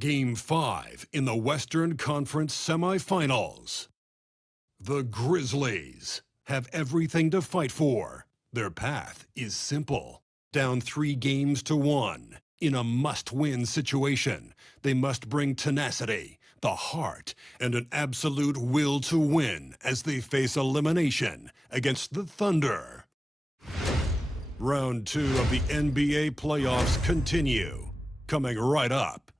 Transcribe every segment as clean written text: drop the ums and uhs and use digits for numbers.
Game 5 in the Western Conference semifinals. The Grizzlies have everything to fight for. Their path is simple. Down 3 games to 1. In a must-win situation, they must bring tenacity, the heart, and an absolute will to win as they face elimination against the Thunder. Round 2 of the NBA Playoffs continue. Coming right up.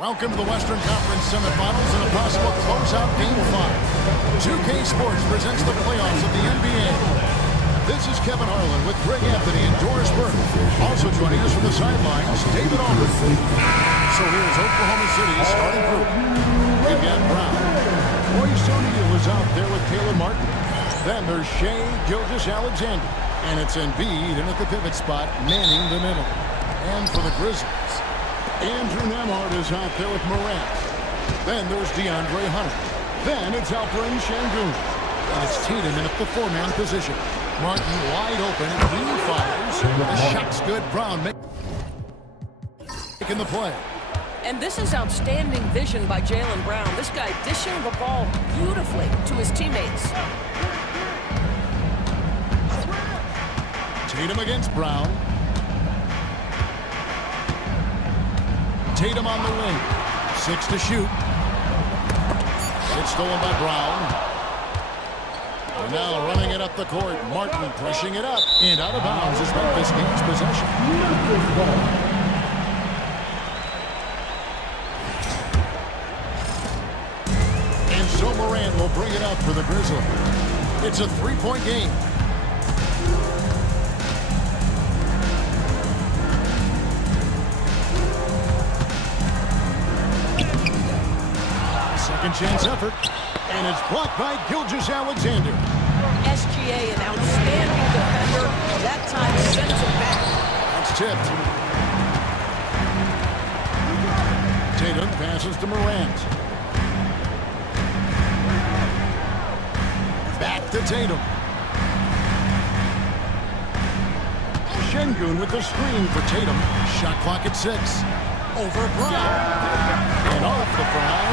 Welcome to the Western Conference semifinals and a possible closeout Game 5. 2K Sports presents the playoffs of the NBA. This is Kevin Harlan with Greg Anthony and Doris Burke. Also joining us from the sidelines, David Aldridge. So here's Oklahoma City's starting group. We've got Brown. Royce O'Neal is out there with Caleb Martin. Then there's Shai Gilgeous-Alexander. And it's Embiid in at the pivot spot, manning the middle. And for the Grizzlies, Andrew Nembhard is out there with Morant. Then there's DeAndre Hunter. Then it's Alperen Sengun. And it's Tatum in at the 4-man position. Martin wide open. He fires. The shot's good. Brown making the play. And this is outstanding vision by Jaylen Brown. This guy dishing the ball beautifully to his teammates. Tatum against Brown. Tatum on the wing. 6 to shoot. It's stolen by Brown. And now running it up the court. Martin pushing it up. And out of bounds as Memphis gains possession. And so Morant will bring it up for the Grizzlies. It's a 3-point game. Second chance effort, and it's blocked by Gilgeous-Alexander. SGA, an outstanding defender, that time sends it back. That's tipped. Tatum passes to Morant. Back to Tatum. Sengun with the screen for Tatum. Shot clock at 6. Over Brown. And off the foul.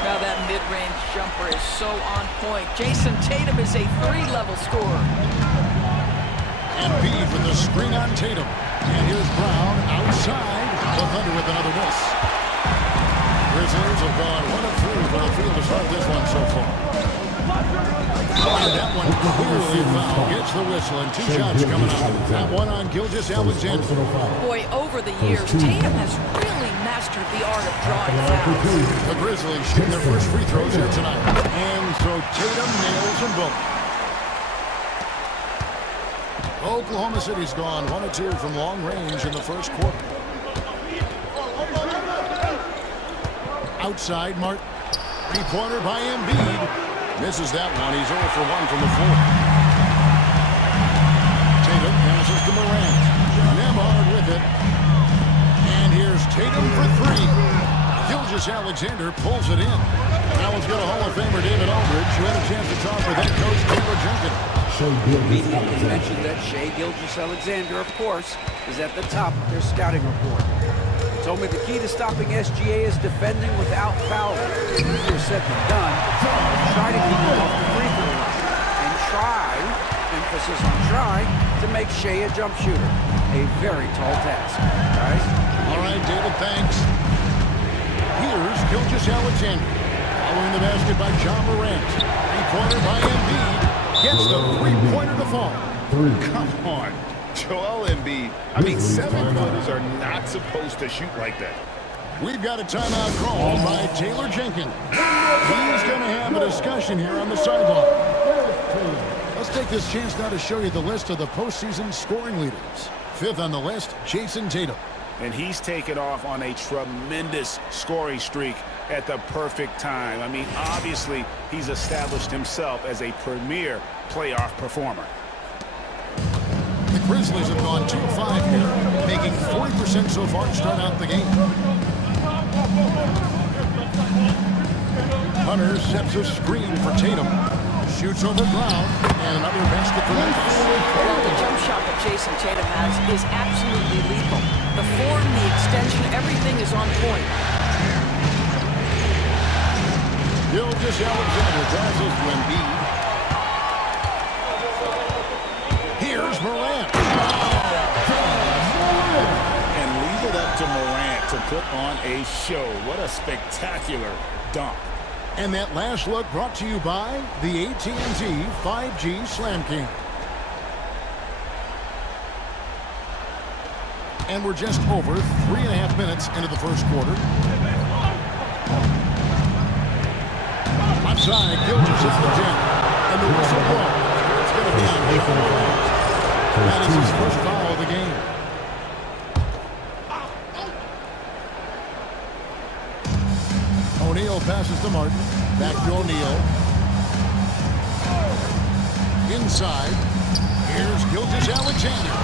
Now that mid-range jumper is so on point. Jason Tatum is a 3-level scorer. Embiid with the screen on Tatum. And here's Brown outside. The Thunder with another miss. Grizzlies have gone 1 of 3 from the field to start this one so far. And that one clearly foul. Gets the whistle and 2 shots coming out. That one on Gilgeous-Alexander. Boy, over the years, Tatum has really mastered the art of drawing fouls. The Grizzlies shoot their first free throws here tonight. And so Tatum nails them both. Oklahoma City's gone 1 of 2 from long range in the first quarter. Outside, Martin. 3-pointer by Embiid. Misses that one. He's 0 for 1 from the floor. Tatum passes to Morant. Nembhard with it. And here's Tatum for 3. Gilgeous-Alexander pulls it in. That one's got a Hall of Famer, David Aldridge, who had a chance to talk with head coach Taylor Jenkins. We mentioned that Shai Gilgeous-Alexander, of course, is at the top of their scouting report. He told me the key to stopping SGA is defending without fouling. Easier said than done. Try to keep him off the free throw line. And try, emphasis on try, to make Shai a jump shooter. A very tall task. Guys? All right, David, thanks. Here's Gilgeous-Alexander. Following the basket by John Morant. 3-pointer by Embiid. Gets the 3-pointer to fall. Come on. Joel Embiid. I mean, 7-footers are not supposed to shoot like that. We've got a timeout called by Taylor Jenkins. He's going to have a discussion here on the sideline. Let's take this chance now to show you the list of the postseason scoring leaders. 5th on the list, Jason Tatum. And he's taken off on a tremendous scoring streak at the perfect time. I mean, obviously, he's established himself as a premier playoff performer. The Grizzlies have gone 2 of 5 here, making 40% so far to start out the game. Hunter sets a screen for Tatum. Shoots over Brown, and another basket for Memphis. Well, the jump shot that Jason Tatum has is absolutely lethal. The form, the extension, everything is on point. Gilgeous-Alexander passes to Embiid. Here's Morant. And leave it up to Morant to put on a show. What a spectacular dunk. And that last look brought to you by the AT&T 5G Slam King. And we're just over 3.5 minutes into the first quarter. Outside, Gilgeous-Alexander. And the whistle blows. It's going to be on John Morant. That is his first foul of the game. O'Neal passes to Martin. Back to O'Neal. Inside. Here's Gilgeous-Alexander.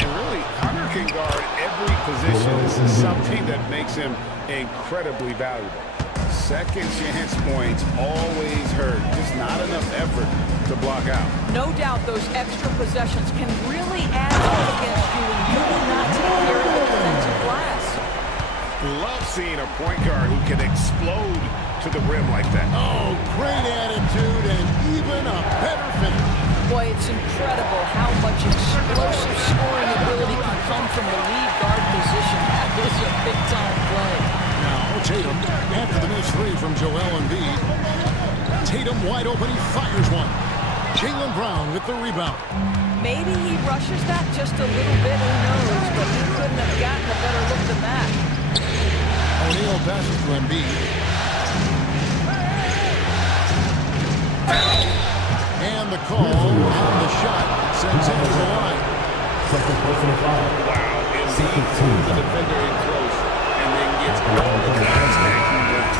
And really, Hunter can guard every position. This is something that makes him incredibly valuable. Second chance points always hurt. Just not enough effort to block out. No doubt those extra possessions can really add up against you when you will not take care of the defensive glass. Love seeing a point guard who can explode to the rim like that. Oh, great attitude and even a better finish. Boy, it's incredible how much explosive scoring ability can come from the lead guard position. That is a big-time play. Now Tatum, after the missed three from Joel Embiid. Tatum wide open, he fires one. Jaylen Brown with the rebound. Maybe he rushes that just a little bit, who knows, but he couldn't have gotten a better look than that. O'Neal passes to Embiid. And the call on the shot sends him to the line. Wow, Embiid pulls the defender in close and then gets all the contact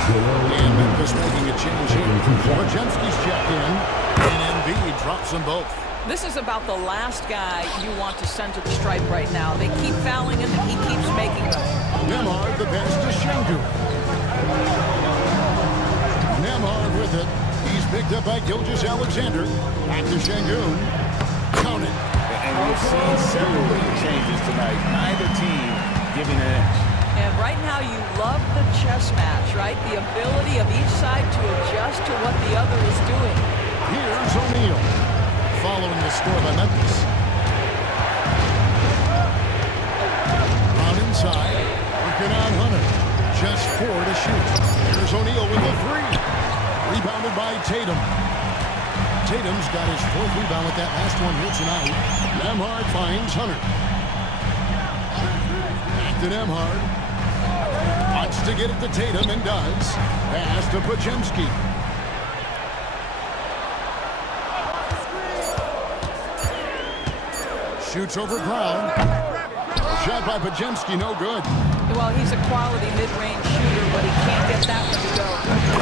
he wants. And Memphis making a change here. Wojciechowski's checked in, and Embiid drops them both. This is about the last guy you want to send to the stripe right now. They keep fouling him, and he keeps making them. Nembhard the pass to Şengün. Nembhard with it. He's picked up by Gilgeous-Alexander. Back to Şengün. Count it. And we've seen several lead changes tonight. Neither team giving an edge. And right now you love the chess match, right? The ability of each side to adjust to what the other is doing. Here's O'Neal. Following the score by Memphis. Brown inside. Working on Hunter. Just 4 to shoot. Here's O'Neal with the three. Rebounded by Tatum. Tatum's got his 4th rebound with that last one here tonight. Nembhard finds Hunter. Back to Nembhard. Wants to get it to Tatum and does. Pass to Podziemski. Shoots over Brown. Shot by Podziemski, no good. Well, he's a quality mid-range shooter, but he can't get that one to go.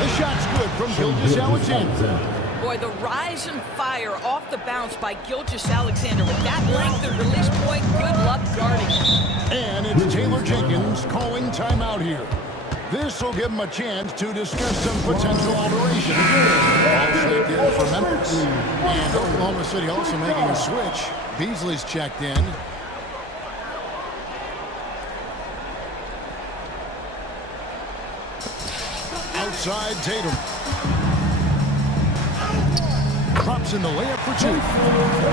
The shot's good from Gilgeous-Alexander. Boy, the rise and fire off the bounce by Gilgeous-Alexander. With that length and release point, good luck guarding. And it's Taylor Jenkins calling timeout here. This will give him a chance to discuss some potential alterations. All checked in for Memphis. And Oklahoma City also making a switch. Beasley's checked in. Outside Tatum. Drops in the layup for 2.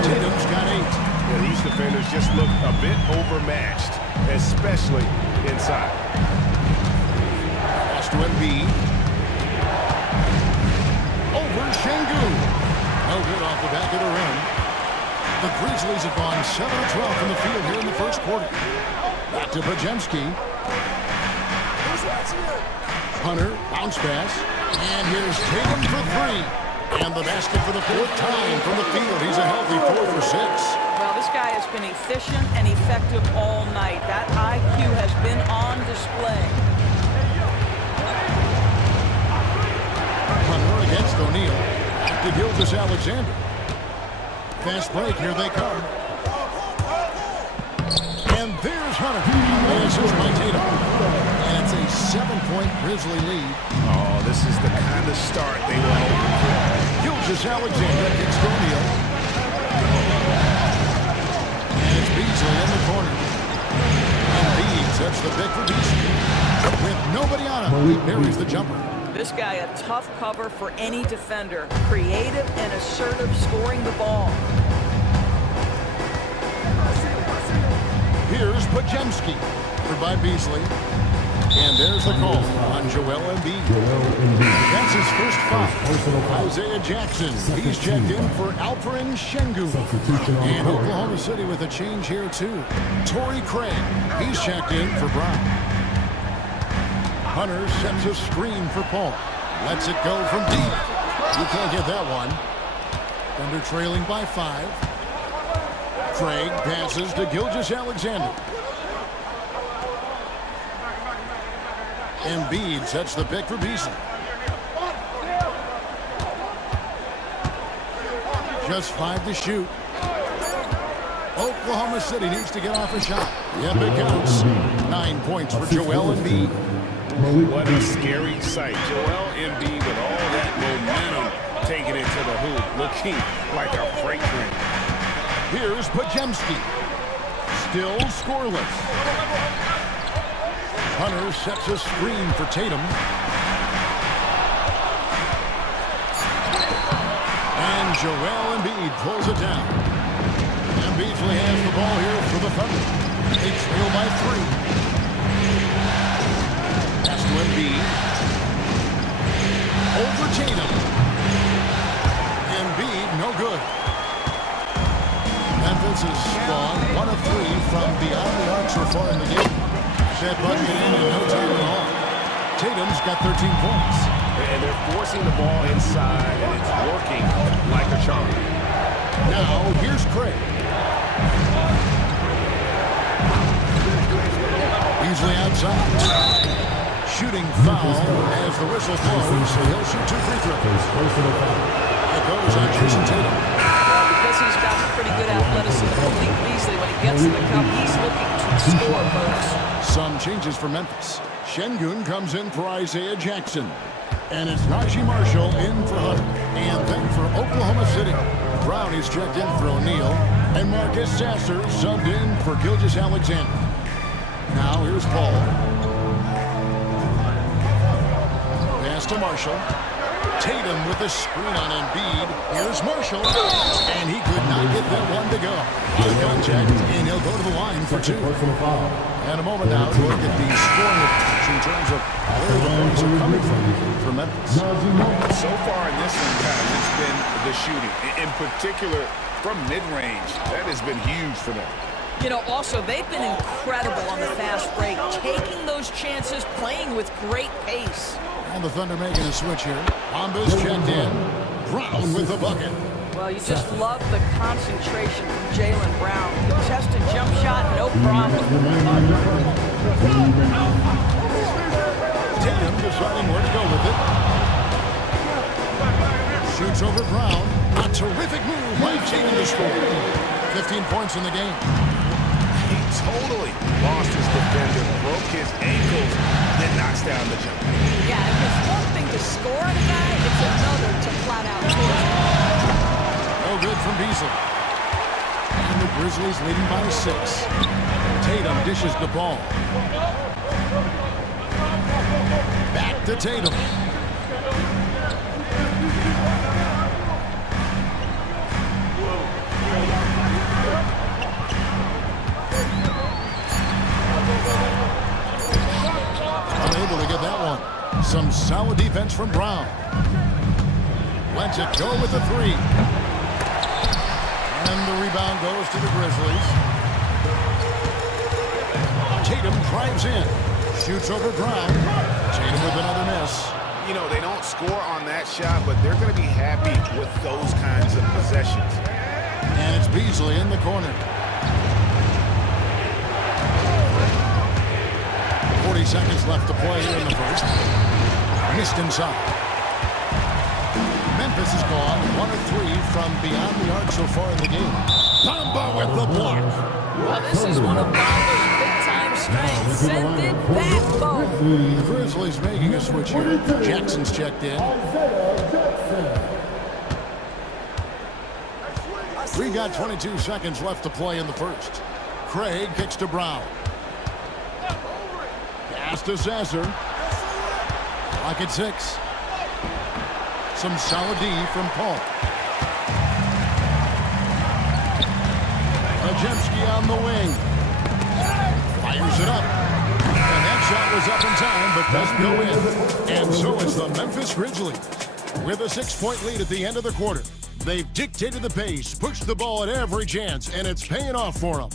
Tatum's got 8. Yeah, these defenders just look a bit overmatched, especially inside. Pass to Embiid. Over Şengün. No good off the back of the rim. The Grizzlies have gone 7 of 12 from the field here in the first quarter. Back to Podziemski. Hunter, bounce pass. And here's Tatum for 3. And the basket for the 4th time from the field. He's a healthy 4 for 6. Well, this guy has been efficient and effective all night. That IQ has been on display. Hunter against O'Neal. Back to Gilgeous-Alexander. Fast break, here they come. And there's Hunter. This is by Tatum. And it's a 7-point Grizzly lead. Oh, this is the kind of start they were hoping for. Gilgeous-Alexander kicks to O'Neal. And it's Beasley in the corner. And Embiid sets the pick for Beasley. With nobody on him, he buries the jumper. This guy, a tough cover for any defender. Creative and assertive scoring the ball. Here's Pajemski, covered by Beasley. And there's the call on Joel Embiid. That's his first foul. Isaiah Jackson, he's checked in for Alperen Şengün. And Oklahoma City with a change here too. Torrey Craig, he's checked in for Brown. Hunter sets a screen for Paul. Lets it go from deep. You can't get that one. Thunder trailing by 5. Craig passes to Gilgeous-Alexander. Embiid sets the pick for Beasley. Just 5 to shoot. Oklahoma City needs to get off a shot. Yep, it counts. 9 points for Joel Embiid. What a scary sight. Joel Embiid with all that momentum taking it to the hoop, looking like a freight train. Here's Pajemski. Still scoreless. Hunter sets a screen for Tatum. And Joel Embiid pulls it down. And Beasley has the ball here for the Thunder. They trail by 3. Pass to Embiid. Over Tatum. Embiid, no good. Memphis is gone 1 of 3 from beyond the arc so far in the game. That bucket in no time at all. Tatum's got 13 points. And they're forcing the ball inside, and it's working like a charm. Now, here's Craig. Beasley outside. Shooting foul as the whistle blows, so he'll shoot 2 free throws. It goes on Jason Tatum. Because he's got pretty good athleticism, I think Beasley, when he gets to the cup, he's looking to score, folks. Some changes for Memphis. Şengün comes in for Isaiah Jackson. And it's Najee Marshall in for Hunter. And then for Oklahoma City, Brown is checked in for O'Neal. And Marcus Sasser subbed in for Gilgeous-Alexander. Now here's Paul. Pass to Marshall. Tatum with a screen on Embiid. Here's Marshall. And he could not get that one to go. Out of contact, and he'll go to the line for 2. And a moment now to look at the scoring advantage in terms of where the points are coming from for Memphis. So far in this one, guys, it's been the shooting. In particular, from mid-range, that has been huge for them. You know, also, they've been incredible on the fast break, taking those chances, playing with great pace. And the Thunder making a switch here. Bombas checked in. Brown with the bucket. Well, you just love the concentration from Jaylen Brown. Contested jump shot, no problem. Tatum deciding where to go with it. Shoots over Brown. A terrific move by Tatum to score. 15 points in the game. He totally lost his defender, broke his ankles, then knocks down the jump. Yeah, it's one thing to score on a guy, it's another to flat out score. No good from Beasley. And the Grizzlies leading by 6. Tatum dishes the ball. Back to Tatum. Unable to get that one. Some solid defense from Brown. Lets it go with the 3. And the rebound goes to the Grizzlies. Tatum drives in. Shoots over Brown. Tatum with another miss. You know, they don't score on that shot, but they're going to be happy with those kinds of possessions. And it's Beasley in the corner. 40 seconds left to play here in the first. Missed inside. Memphis is gone 1 of 3 from beyond the arc so far in the game. Bamba with the block. Well, this is one of Bamba's big-time strengths. Send it backbone. The Grizzlies making a switch here. Jackson's checked in. We got 22 seconds left to play in the first. Craig kicks to Brown. Pass to Sasser. Clock at 6. Some solid D from Paul. Majemski on the wing. Fires it up. And that shot was up in time, but doesn't go in. And so it's the Memphis Grizzlies with a 6-point lead at the end of the quarter. They've dictated the pace, pushed the ball at every chance, and it's paying off for them.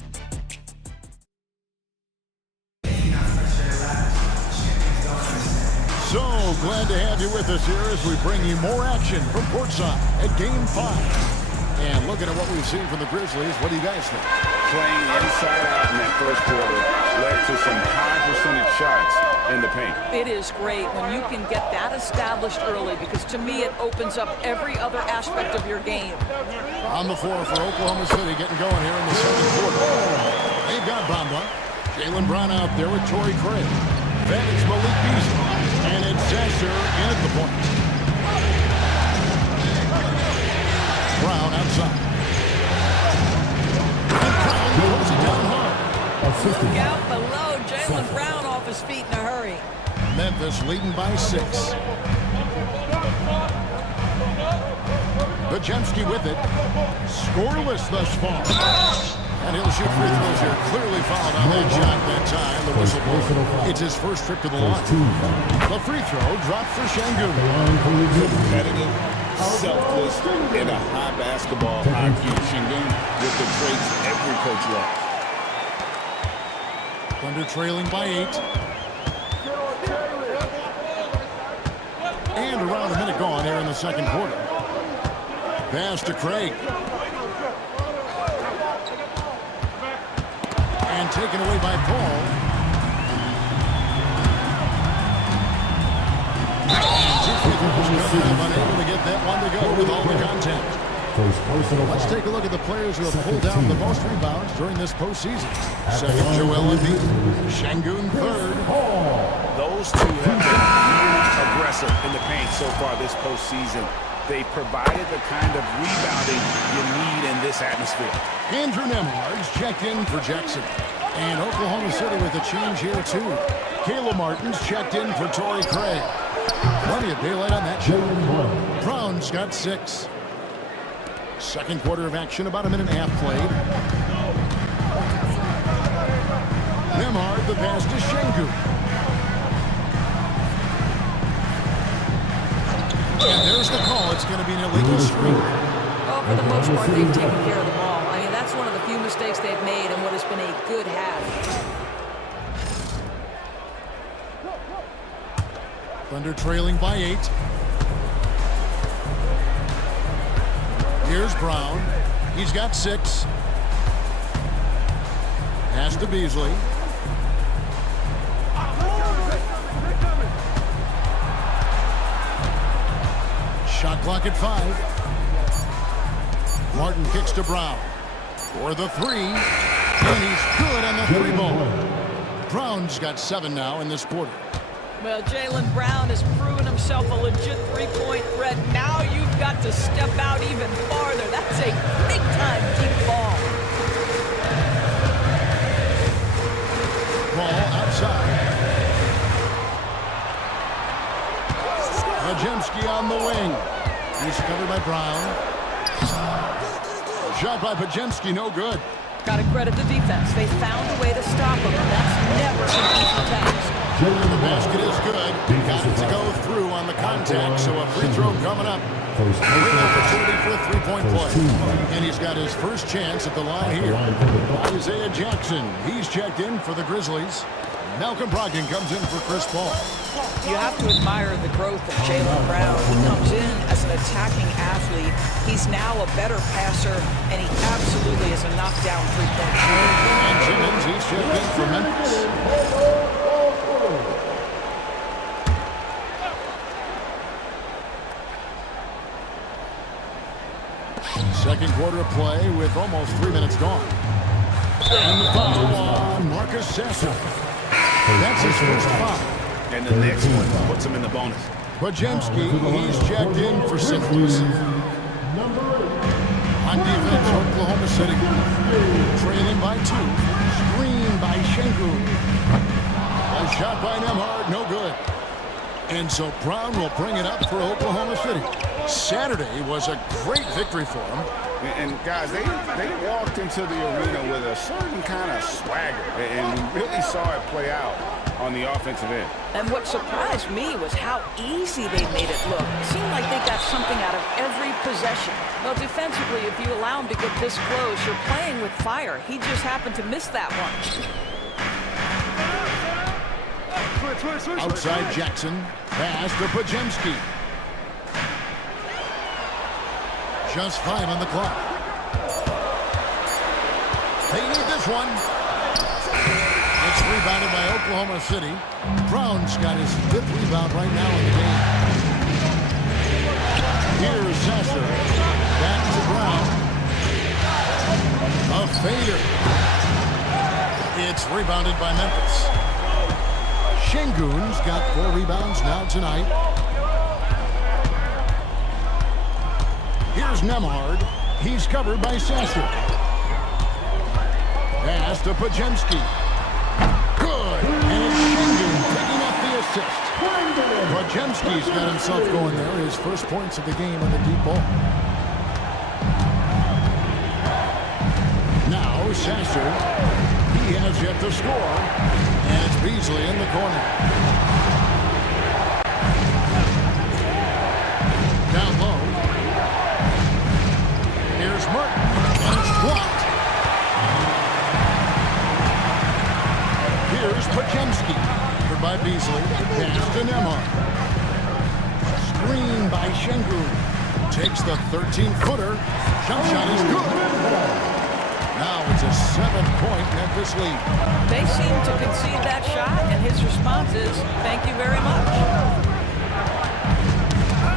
So glad to have you with us here as we bring you more action from courtside at Game 5. And looking at what we've seen from the Grizzlies, what do you guys think? Playing inside out in that first quarter led to some high percentage shots in the paint. It is great when you can get that established early, because to me it opens up every other aspect of your game. On the floor for Oklahoma City, getting going here in the second quarter. They've got Bamba. Jaylen Brown out there with Torrey Craig. Then it's Malik Beasley. And it's Sasser in at the point. Brown outside. And Brown throws it down hard. Look out below. Jaylen Brown off his feet in a hurry. Memphis leading by 6. Majemski with it. Scoreless thus far. And he'll shoot free throws here. Clearly fouled on that shot that time. The whistle blows. It's his first trip to the line. The free throw dropped for Şengün. Competitive, selfless, and a high basketball IQ. Şengün with the traits every coach loves. Thunder trailing by 8. And around a minute gone here in the second quarter. Pass to Craig. And taken away by Paul. And 2 free throws coming up, unable to get that one to go with all the contact. Let's take a look at the players who have pulled down the most rebounds during this postseason. Second, Joel Embiid. Şengün third. Those two have been really aggressive in the paint so far this postseason. They've provided the kind of rebounding you need in this atmosphere. Andrew Nembhard's checked in for Jackson. And Oklahoma City with a change here, too. Caleb Martin's checked in for Torrey Craig. Plenty of daylight on that shot. Brown's got 6. Second quarter of action, about a minute and a half played. Nembhard, the pass to Şengün. And there's the call. It's going to be an illegal screen. Oh, for the most part, they've taken care of the ball. I mean, that's one of the few mistakes they've made in what has been a good half. Thunder trailing by 8. Here's Brown. He's got 6. Pass to Beasley. Shot clock at 5. Martin kicks to Brown for the 3. And he's good on the 3-ball. Brown's got 7 now in this quarter. Well, Jaylen Brown has proven himself a legit three-point threat. Now you've got to step out even farther. That's a big-time deep ball. Ball outside. Majemski on the wing. He's covered by Brown. Shot by Majemski, no good. Got to credit the defense. They found a way to stop him, and that's never an easy task. The basket is good. Got it to go through on the contact, so a free throw coming up. Great opportunity for a three-point play. And he's got his first chance at the line here. Isaiah Jackson, he's checked in for the Grizzlies. Malcolm Brogdon comes in for Chris Paul. You have to admire the growth of Jaylen Brown. He comes in as an attacking athlete. He's now a better passer, and he absolutely is a knockdown three-point shooter. And Simmons, he's checked in for Memphis. Second quarter of play with almost 3 minutes gone. And the foul on Marcus Sasser. That's his first foul. And the next one puts him in the bonus. Majemski, he's checked in for Simmons. On defense, Oklahoma City. Trailing by 2. Screen by Şengün. A shot by Nembhard, no good. And so Brown will bring it up for Oklahoma City. Saturday was a great victory for them. And guys, they walked into the arena with a certain kind of swagger, and we really saw it play out on the offensive end. And what surprised me was how easy they made it look. It seemed like they got something out of every possession. Well, defensively, if you allow him to get this close, you're playing with fire. He just happened to miss that one. Outside Jackson. Pass to Podziemski. Just 5 on the clock. They need this one. It's rebounded by Oklahoma City. Brown's got his 5th rebound right now in the game. Here's Sasser. Back to Brown. A fader. It's rebounded by Memphis. Şengün's got 4 rebounds now tonight. Here's Nembhard. He's covered by Sasser. Pass to Podziemski. Good. And it's Şengün picking up the assist. Podziemski's got himself going there. His first points of the game on the deep ball. Now Sasser. He has yet to score. And it's Beasley in the corner. Down low. Here's Martin, and it's blocked. Here's Podziemski, covered by Beasley. Pass to Nembhard. Screen by Şengün. Takes the 13-footer. Jump shot is good. Now it's a 7-point Memphis lead. They seem to concede that shot, and his response is, thank you very much.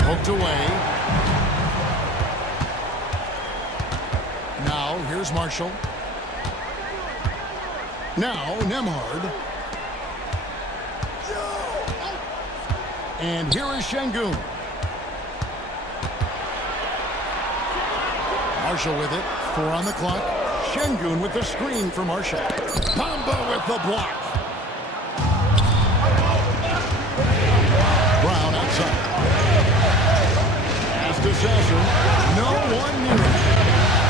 Poked away. Now, here's Marshall. Now, Nembhard. And here is Şengün. Marshall with it. 4 on the clock. Şengün with the screen for Marshall. Bamba with the block. Brown outside. Pass to Sasser. No one near it.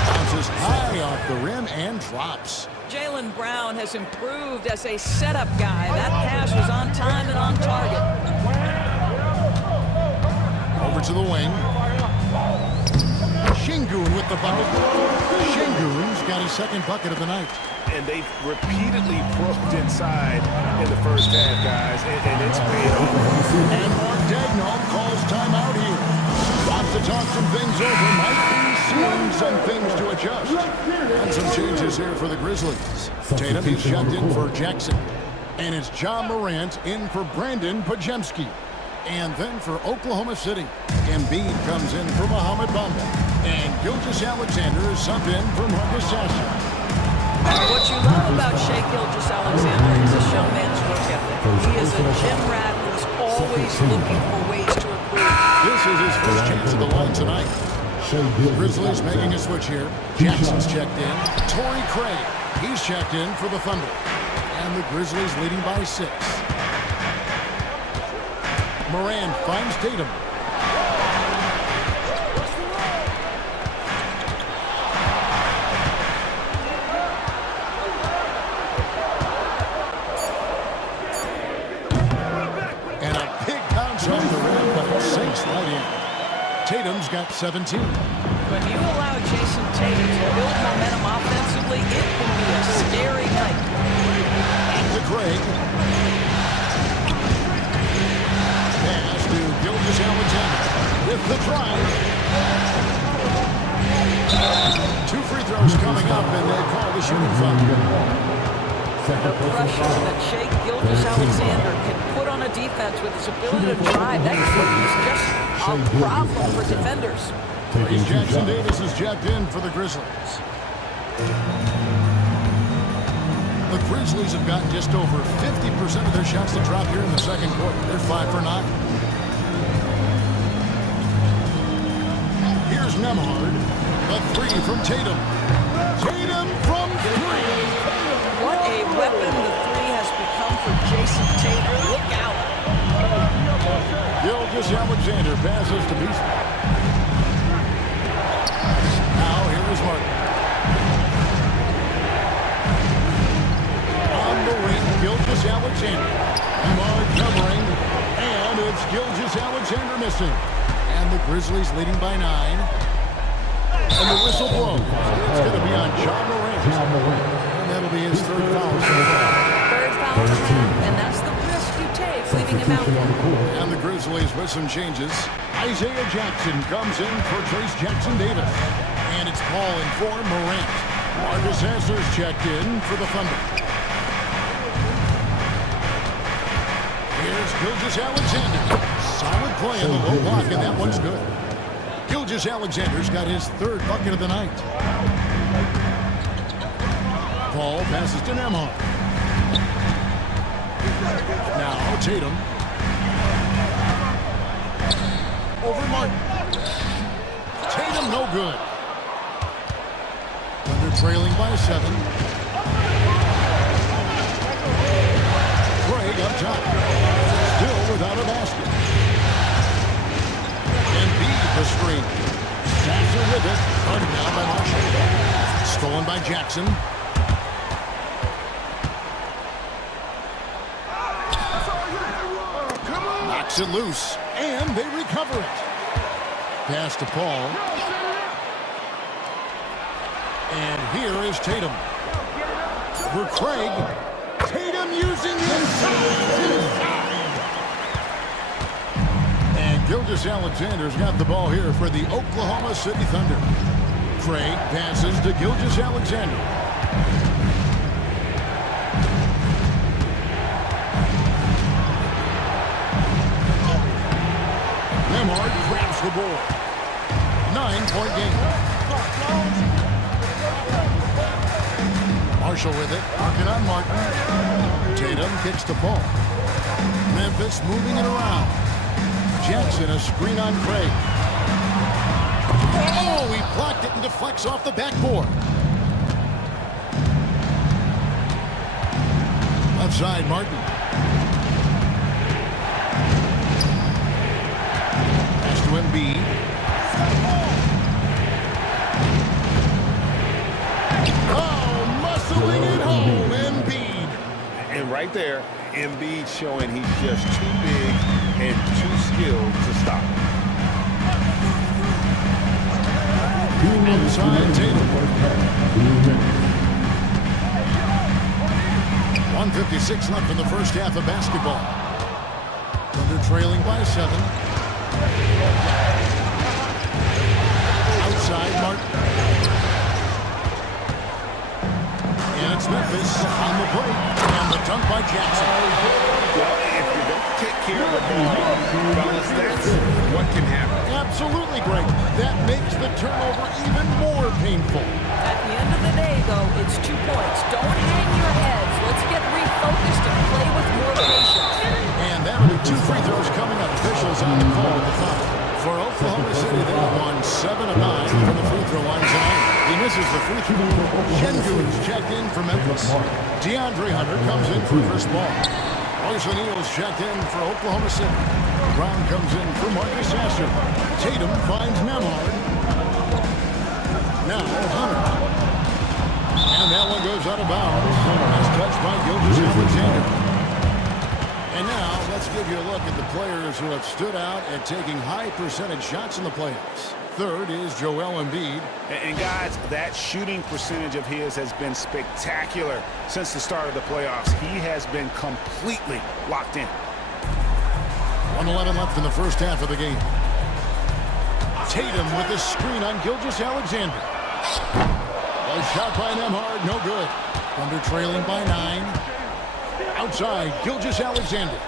Bounces high off the rim and drops. Jaylen Brown has improved as a setup guy. That pass was on time and on target. Over to the wing. Şengün with the bucket. Şengün's got his 2nd bucket of the night. And they've repeatedly broke inside in the first half, guys, and it's paid off. And Mark Daigneault calls timeout here. Wants to talk some things over. Might be seeing some things to adjust. And some changes here for the Grizzlies. Tatum is checked in for Jackson. And it's John Morant in for Brandon Podziemski. And then for Oklahoma City, Embiid comes in for Mohamed Bamba. And Gilgeous-Alexander is subbed in for Marcus Sasser. What you love about Shai Gilgeous-Alexander is a showman's work ethic. He is a gym rat who's always looking for ways to improve. This is his first chance of the line tonight. The Grizzlies making a switch here. Jackson's checked in. Torrey Craig, he's checked in for the Thunder. And the Grizzlies leading by 6. Moran finds Tatum. And a big bounce off the rim, but it sinks right in. Tatum's got 17. When you allow Jason Tatum to build momentum offensively, it can be a scary night. Back to Craig. Pass to Gilgeous-Alexander with the drive. 2 free throws coming up, and they call the shooting foul. The pressure that Shai Gilgeous-Alexander can put on a defense with his ability to drive, that is just a problem for defenders. Jackson Davis is jacked in for the Grizzlies. The Grizzlies have gotten just over 50% of their shots to drop here in the 2nd quarter. They're 5 for 9. Here's Nembhard. The A three from Tatum. Tatum from three. What a weapon the three has become for Jason Tatum. Look out. Gilgeous-Alexander passes to Beasley. Now here is Martin. On the wing, Gilgeous-Alexander. Lamar covering, and it's Gilgeous-Alexander missing. And the Grizzlies leading by 9. And the whistle blows. It's going to be on John Morant. And that'll be his third foul. Third foul, and that's the risk you take, leaving him out. And the Grizzlies with some changes. Isaiah Jackson comes in for Trace Jackson-Davis. And it's Paul in for Morant. Marcus Sasser's checked in for the Thunder. Here's Gilgeous-Alexander. Solid play in the low block, and that one's good. Gilgeous-Alexander's got his third bucket of the night. Paul passes to Nembhard. Now Tatum. Over Martin. Tatum no good. Thunder trailing by 7. Craig up top. Still without a basket. Embiid the screen. Sasser with it. Guarded now by Marshall. Stolen by Jackson. Knocks it loose. And they recover it. Pass to Paul. And here is Tatum. For Craig. Tatum using his size. And Gilgeous-Alexander's got the ball here for the Oklahoma City Thunder. Craig passes to Gilgeous-Alexander. Nembhard grabs the board. 9-point game. Marshall with it. Working on Martin. Tatum kicks to Paul. Memphis moving it around. Jackson a screen on Craig. Oh, he blocked it and deflects off the backboard. Left side, Martin. Pass to Embiid. Oh, muscling it home, Embiid. And right there, Embiid showing he's just too big and too skilled to stop. Inside Tatum. 1:56 left in the first half of basketball. Thunder trailing by 7. Outside Martin. And it's Memphis on the break. And the dunk by Jackson. Well, if you don't take care of the ball, fellas, that's what can happen. Absolutely great. That makes the turnover even more painful. At the end of the day, though, it's 2 points. Don't hang your heads. Let's get refocused and play with more patience. And that'll be 2 free throws coming up. Officials on the call at the foul. For Oklahoma City, they have won 7 of 9 from the free throw line tonight. He misses the free throw. Shengun's checked in for Memphis. DeAndre Hunter comes in for Chris Paul. Royce O'Neal's checked in for Oklahoma City. Brown comes in for Marcus Sasser. Tatum finds Nembhard. Now Hunter. And that one goes out of bounds. As touched by Gilgeous-Alexander. And now let's give you a look at the players who have stood out at taking high percentage shots in the playoffs. Third is Joel Embiid. And guys, that shooting percentage of his has been spectacular since the start of the playoffs. He has been completely locked in. 1:11 left in the first half of the game. Tatum with the screen on Gilgeous-Alexander. A shot by Nembhard, no good. Thunder trailing by 9. Outside, Gilgeous-Alexander.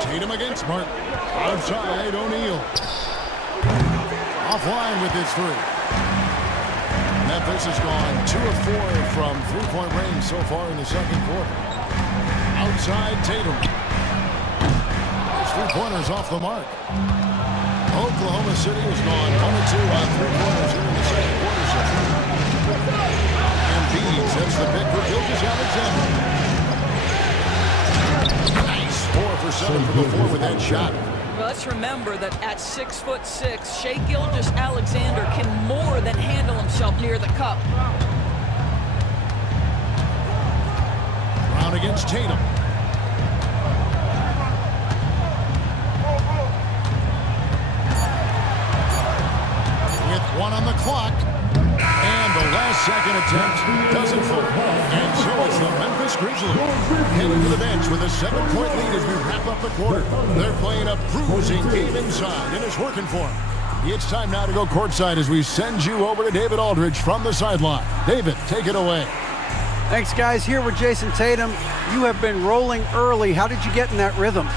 Tatum against Martin. Outside, O'Neal. Offline with his 3. Memphis has gone 2 of 4 from three-point range so far in the second quarter. Outside Tatum. His 3-pointers off the mark. Oklahoma Oklahoma City has gone 1-2 on 3 quarters here in the second quarter set. Embiid sets the pick for Gilgeous-Alexander. Nice 4 for 7 from the floor with that shot. Well, let's remember that at 6'6", Shai Gilgeous-Alexander can more than handle himself near the cup. Brown against Tatum. With 1 on the clock. And the last second attempt doesn't fall. And so it's the Memphis Grizzlies heading to the bench with a 7-point lead as we wrap up the quarter. They're playing a bruising game inside, and it's working for them. It's time now to go courtside as we send you over to David Aldridge from the sideline. David, take it away. Thanks, guys. Here with Jason Tatum. You have been rolling early. How did you get in that rhythm?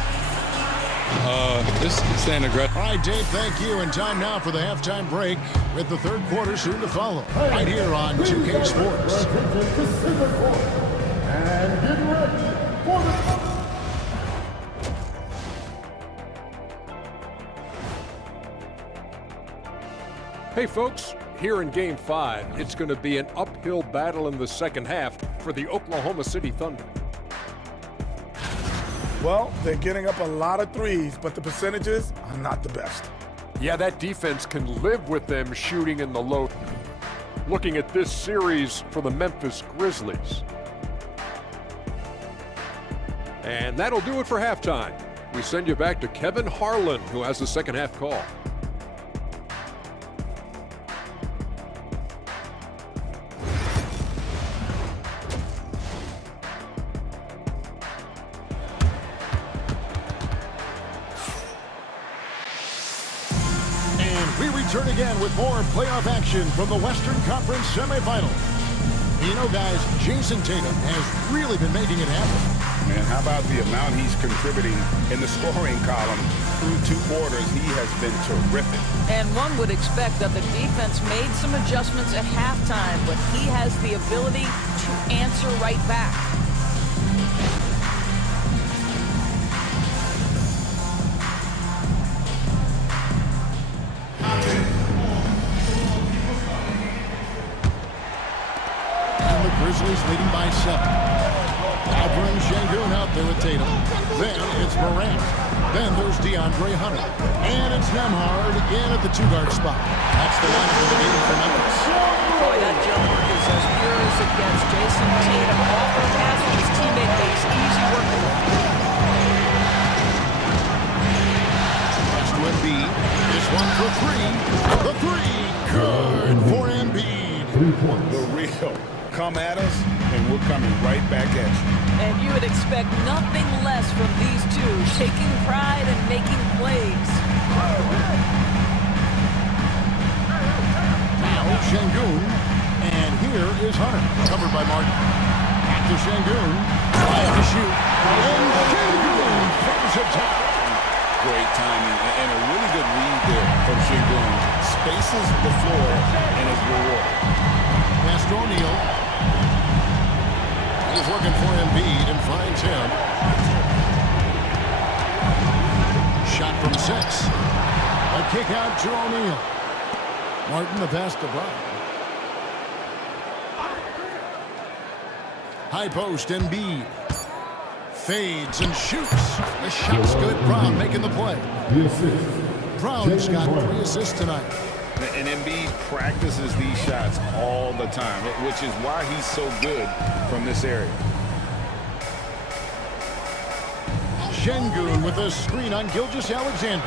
Just staying aggressive. All right, Dave, thank you. And time now for the halftime break with the third quarter soon to follow. Right here on 2K Sports. And get ready for the... Hey folks, here in Game 5, it's going to be an uphill battle in the second half for the Oklahoma City Thunder. Well, they're getting up a lot of threes, but the percentages are not the best. Yeah, that defense can live with them shooting in the low. Looking at this series for the Memphis Grizzlies. And that'll do it for halftime. We send you back to Kevin Harlan, who has the second half call. We return again with more playoff action from the Western Conference semifinals. You know, guys, Jason Tatum has really been making it happen. Man, how about the amount he's contributing in the scoring column? Through 2 quarters, he has been terrific. And one would expect that the defense made some adjustments at halftime, but he has the ability to answer right back. Grizzlies leading by 7. Now brings Şengün out there with Tatum. Then it's Morant. Then there's DeAndre Hunter. And it's Nembhard in at the 2-guard spot. That's the lineup of the game for Memphis. Boy, that jump work is as pure as it gets. Jason Tatum off the pass from his teammate makes easy work of it. Pass to Embiid. This one for 3. The 3. Good for Embiid. 3 points. The real. Come at us, and we're coming right back at you. And you would expect nothing less from these two, taking pride and making plays. Now Şengün, and here is Hunter, covered by Martin. Back to Şengün, trying to shoot, and Şengün throws it down. Great timing, and a really good read there from Şengün. Spaces the floor, and is rewarded. Pass to O'Neal. He's looking for Embiid and finds him. Shot from 6. A kick out to O'Neal. Martin the pass to Brown. High post, Embiid. Fades and shoots. The shot's good. Brown making the play. The assist. Brown's got 3 assists tonight. And Embiid practices these shots all the time, which is why he's so good from this area. Şengün with a screen on Gilgeous-Alexander.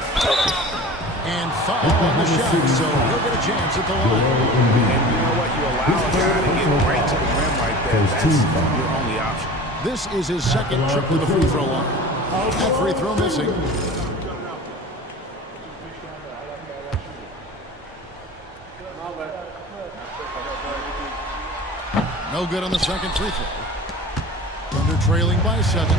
And foul on the shot, so he'll get a chance at the line. And you know what? You allow a guy to get right to the rim like that. That's your only option. This is his second trip to the free throw line. That free throw missing. No good on the second free throw. Thunder trailing by 7.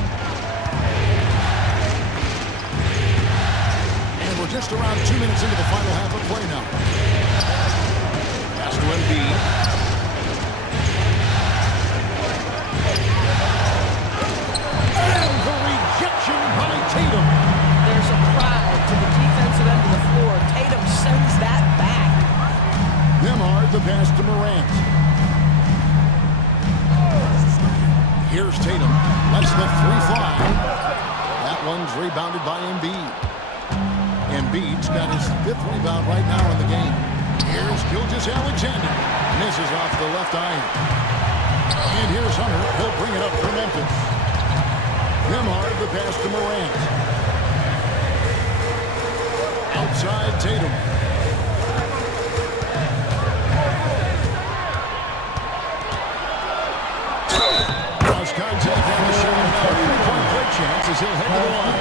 And we're just around 2 minutes into the final half of play now. Pass to Embiid. And the rejection by Tatum. There's a pride to the defensive end of the floor. Tatum sends that back. Nemhard, the pass to Morant. Here's Tatum. Lets the three fly. That one's rebounded by Embiid. Embiid's got his 5th rebound right now in the game. Here's Gilgeous-Alexander. Misses off the left iron. And here's Hunter. He'll bring it up for Memphis. Nemhard, the pass to Morant. Outside Tatum. Cross contact on the shot. Now a 3-point play chance as he'll head to the line.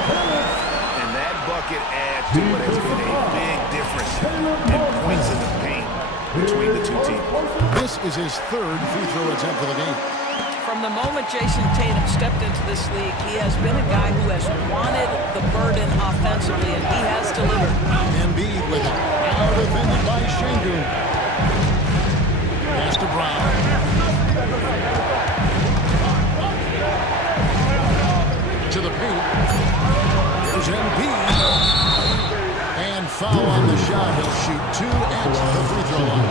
And that bucket adds to what has been a big difference in points in the paint between the two teams. This is his 3rd free throw attempt for the game. From the moment Jason Tatum stepped into this league, he has been a guy who has wanted the burden offensively, and he has delivered. Embiid with it. Now defended by Şengün. Pass to Brown. To the paint. Here's Embiid. And foul on the shot. He'll shoot 2 at the free throw line.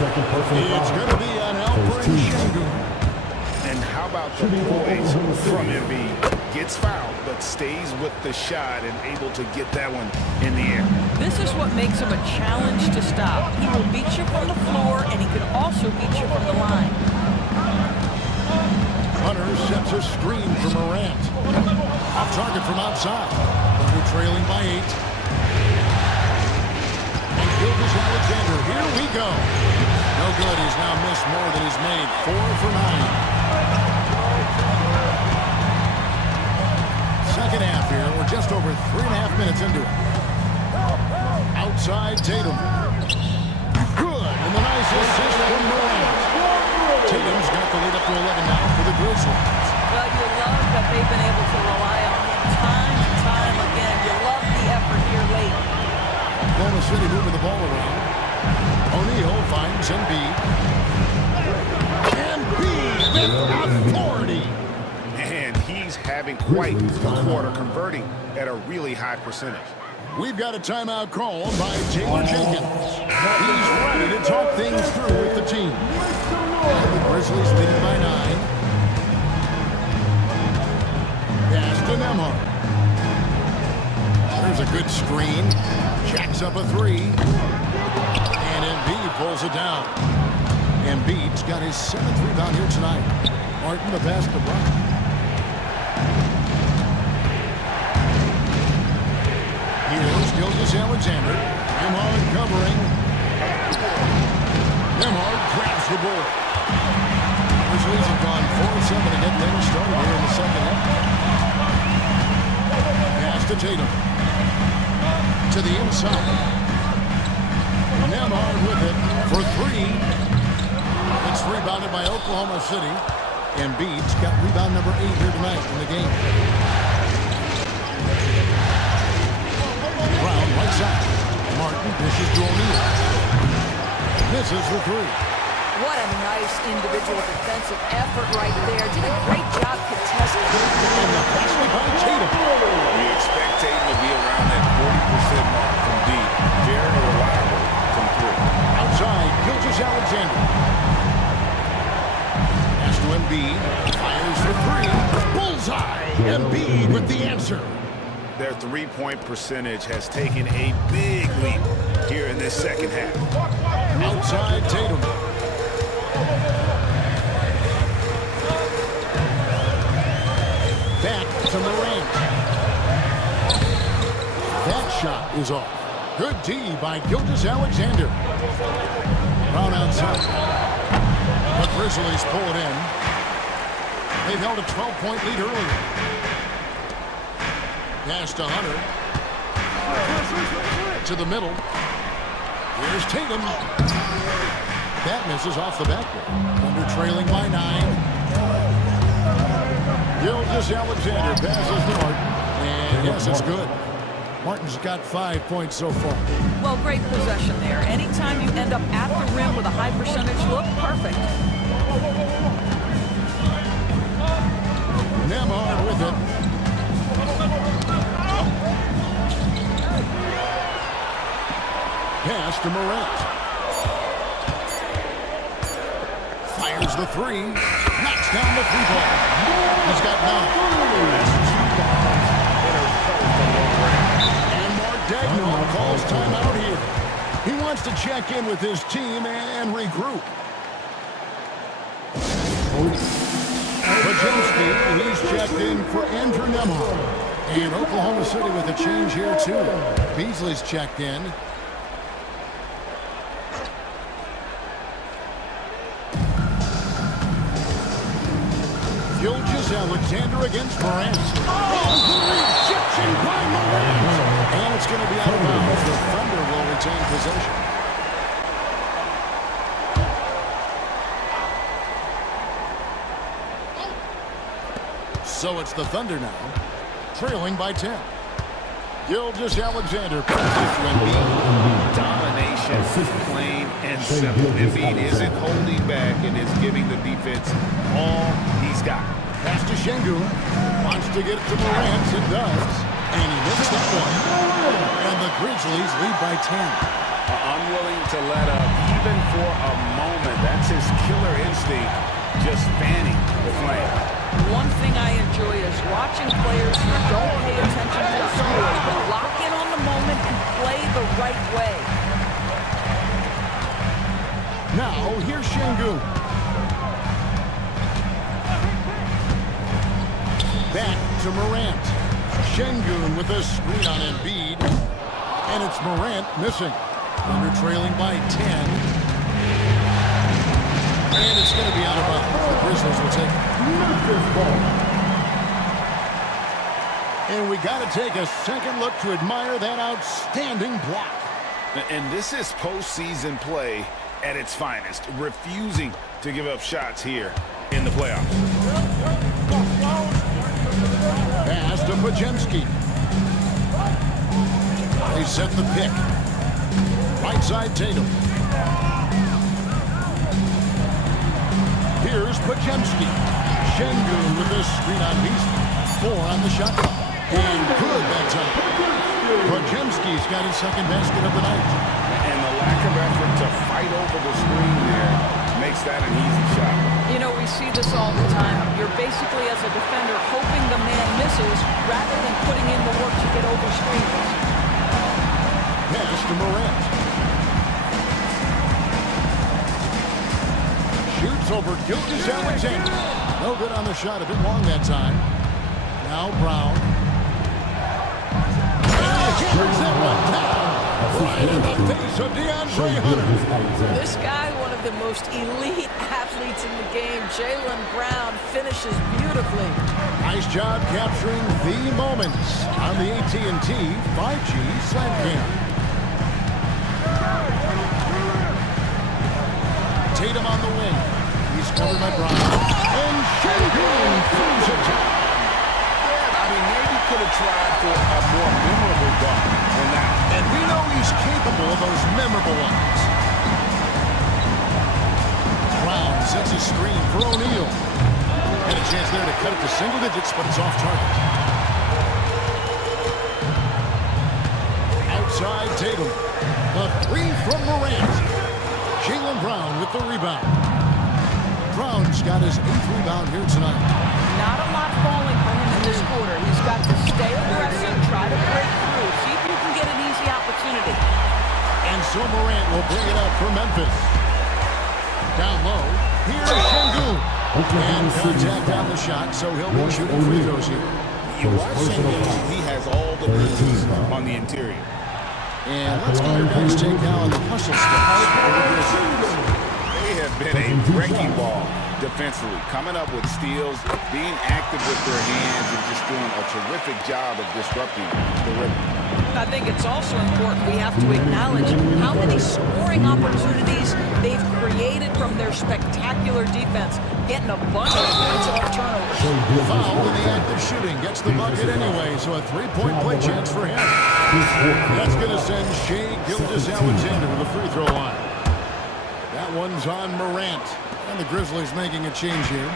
It's going to be on Alperen Şengün. And how about the poise from Embiid? Gets fouled, but stays with the shot and able to get that one in the air. This is what makes him a challenge to stop. He will beat you from the floor, and he can also beat you from the line. Hunter sets a screen for Morant. Off target from outside. Thunder trailing by 8. And Gilgeous-Alexander, here we go. No good. He's now missed more than he's made. 4 for 9. Second half here. We're just over 3.5 minutes into it. Outside Tatum. Good. And the nice assist from Morant. Tatum's got the lead up to 11 now for the Grizzlies. Well, you love that they've been able to rely on him time and time again. You love the effort here late. Oklahoma City moving the ball around. O'Neal finds Embiid. Embiid with authority. And he's having quite a quarter, converting at a really high percentage. We've got a timeout call by Taylor Jenkins. He's ready to talk things through with the team. And the Grizzlies leading by 9. Pass to Nemhard. There's a good screen. Jacks up a 3. And Embiid pulls it down. Embiid's got his 7th rebound here tonight. Martin, the pass to Brown. Here's Gilgeous-Alexander. Nemhard covering. Nemhard grabs the board. Grizzlies have gone 4-7 to get things started here in the second half. Pass to Tatum. To the inside. Nemhard with it for 3. It's rebounded by Oklahoma City. Embiid's got rebound number 8 here tonight in the game. Brown right side. Martin dishes to O'Neal. Misses the 3. What a nice individual defensive effort right there. Did a great job contesting. And the pass by Tatum. You expect Tatum to be around that 40% mark from deep. Very reliable from 3. Outside, Gilgeous-Alexander. Pass to Embiid. Fires for 3. Bullseye. Embiid with the answer. Their 3-point percentage has taken a big leap here in this second half. Outside Tatum. Back to Morant. That shot is off. Good D by Gilgeous-Alexander. Brown outside. The Grizzlies pull it in. They've held a 12-point lead earlier. Pass to Hunter. To the middle. Here's Tatum. That misses off the backboard. Thunder trailing by 9. Gilgeous-Alexander passes to Martin. And yes, it's good. Martin's got 5 points so far. Well, great possession there. Anytime you end up at the rim with a high percentage look, perfect. Nemhard with it. Pass to Morant. Fires the three. Knocks down the three ball. He's got 9. And Mark calls timeout here. He wants to check in with his team and regroup. Pajemski, he's checked in for Andrew Nembhard. And Oklahoma City with a change here, too. Beasley's checked in. Gilgeous-Alexander against Morant. Oh, the rejection by Morant. And it's going to be out of bounds. The Thunder will retain possession. So it's the Thunder now, trailing by 10. Gilgeous-Alexander passes to Embiid. Domination, plain and simple. Embiid isn't holding back and is giving the defense all he's got. Pass to Şengün. Wants to get it to Morant. It does. And he missed that one. And the Grizzlies lead by 10. Unwilling to let up even for a moment. That's his killer instinct, just fanning the flame. One thing I enjoy is watching players who don't pay attention to the score, but lock in on the moment and play the right way. Now, here's Şengün. Back to Morant. Şengün with a screen on Embiid. And it's Morant missing. Thunder trailing by 10. And it's going to be out of bounds. The Grizzlies will take it. And we got to take a second look to admire that outstanding block. And this is postseason play at its finest, refusing to give up shots here in the playoffs. Pass to Pajemski. They set the pick. Right side Tatum. Here's Pajemski. Şengün with a screen on Beasley. 4 on the shot clock. And good that time. Pajemski's got his second basket of the night. And the lack of effort to fight over the screen there makes that an easy shot. You know, we see this all the time. You're basically, as a defender, hoping the man misses rather than putting in the work to get over screens. Pass to Morant. Shoots over Gilgeous-Alexander. No good on the shot. A bit long that time. Now Brown. And he hammers that one down. Right in the face of DeAndre Hunter. This guy, one of the most elite athletes in the game, Jaylen Brown, finishes beautifully. Nice job capturing the moments on the AT&T 5G Slam Cam. Tatum on the wing. He's covered by Brown. And Şengün throws it down. I mean, maybe could have tried for a more memorable dunk than that. And we know he's capable of those memorable ones. Brown sets a screen for O'Neal. Had a chance there to cut it to single digits, but it's off target. Outside Tatum. A three from Morant. Jaylen Brown with the rebound. Brown's got his 8th rebound here tonight. Not a lot falling for him in this quarter. He's got to stay aggressive, try to break through, see if you can get an easy opportunity. And so Morant will bring it up for Memphis. Down low, here's Şengün. And contact on the shot, so he'll be shooting free throws here. You watch Şengün, he has all the pieces on the interior. And let's get our guys take down the hustle steps. They have been a wrecking ball defensively, coming up with steals, being active with their hands, and just doing a terrific job of disrupting the rhythm. I think it's also important we have to acknowledge how many scoring opportunities they've created from their spectacular defense, getting a bunch of points off turnovers. Foul in the act of shooting, gets the bucket anyway, so a 3-point play chance for him. That's going to send Shai Gilgeous-Alexander to the free throw line. That one's on Morant. And the Grizzlies making a change here.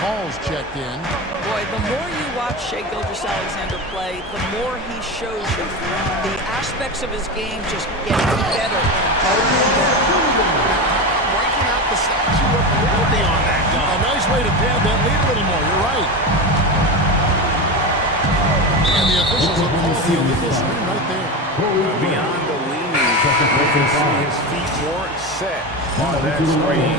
Paul's checked in. Boy, the more you watch Shai Gilgeous-Alexander play, the more he shows you the aspects of his game just getting better. Breaking out the statue of liberty on that dunk. A nice way to pad that lead a little more. You're right. And the officials have called the illegal screen right there. Beyond the leaning, you can see his feet weren't set on that screen.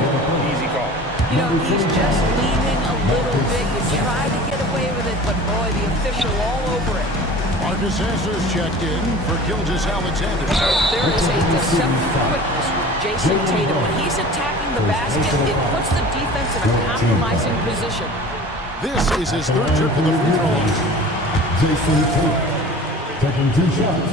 Easy call. You know, he's just leaning a little bit. You try to get away with it, but boy, the official all over it. Marcus Sasser's checked in for Gilgeous-Alexander. There is a deceptive quickness with Jason Tatum. When he's attacking the basket, it puts the defense in a compromising position. This is his third trip to the free throw line. Jason Tatum taking 2 shots.